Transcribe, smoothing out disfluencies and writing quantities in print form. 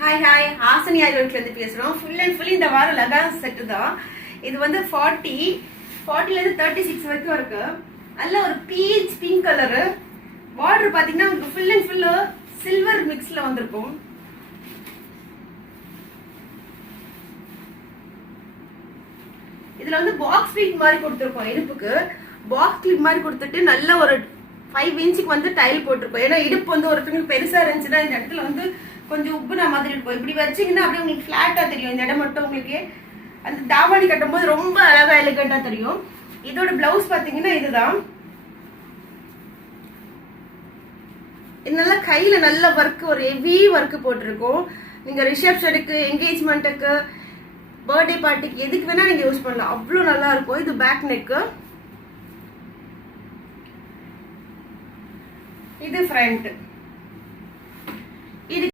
Hi hi Hasini ஆர்வர்க்லேருந்து பேசுகிறோம். Full and full இந்த வாரம் லெஹங்கா செட்டு தான். இது வந்து 40லேருந்து 36 வரைக்கும் இருக்கு. நல்ல ஒரு பீச் பிங்க் கலரு. பார்டர் பார்த்தீங்கன்னா உங்களுக்கு ஃபுல் அண்ட் ஃபுல்லு சில்வர் மிக்ஸில் வந்திருக்கும். இதில் வந்து பாக்ஸ் கிளிப் மாதிரி கொடுத்துருக்கோம். இடுப்புக்கு பாக்ஸ் கிளிப் மாதிரி கொடுத்துட்டு நல்ல ஒரு 5 இன்ச்சுக்கு வந்து டைல் போட்டிருக்கோம். ஏன்னா இடுப்பு வந்து ஒருத்தவங்களுக்கு பெருசாக இருந்துச்சுன்னா இந்த இடத்துல வந்து கொஞ்சம் உப்புனா மாதிரி இருக்கும். இப்படி வச்சிங்கன்னா அப்படியே உங்களுக்கு ஃப்ளாட்டாக தெரியும். இந்த இடம் மட்டும் உங்களுக்கு அந்த தாவணி கட்டும் போது ரொம்ப அழகா எலிகண்டாக தெரியும். இதோட பிளவுஸ் பார்த்தீங்கன்னா இதுதான். இது நல்லா கையில நல்ல ஒர்க், ஒரு ஹெவி ஒர்க் போட்டிருக்கோம். நீங்க ரிசப்ஷனுக்கு, என்கேஜ்மெண்ட்டுக்கு, பர்த்டே பார்ட்டிக்கு எதுக்கு வேணா நீங்க யூஸ் பண்ணலாம். அவ்வளோ நல்லா இருக்கும். இது பேக் நெக்கு, இது ஃப்ரண்ட். இது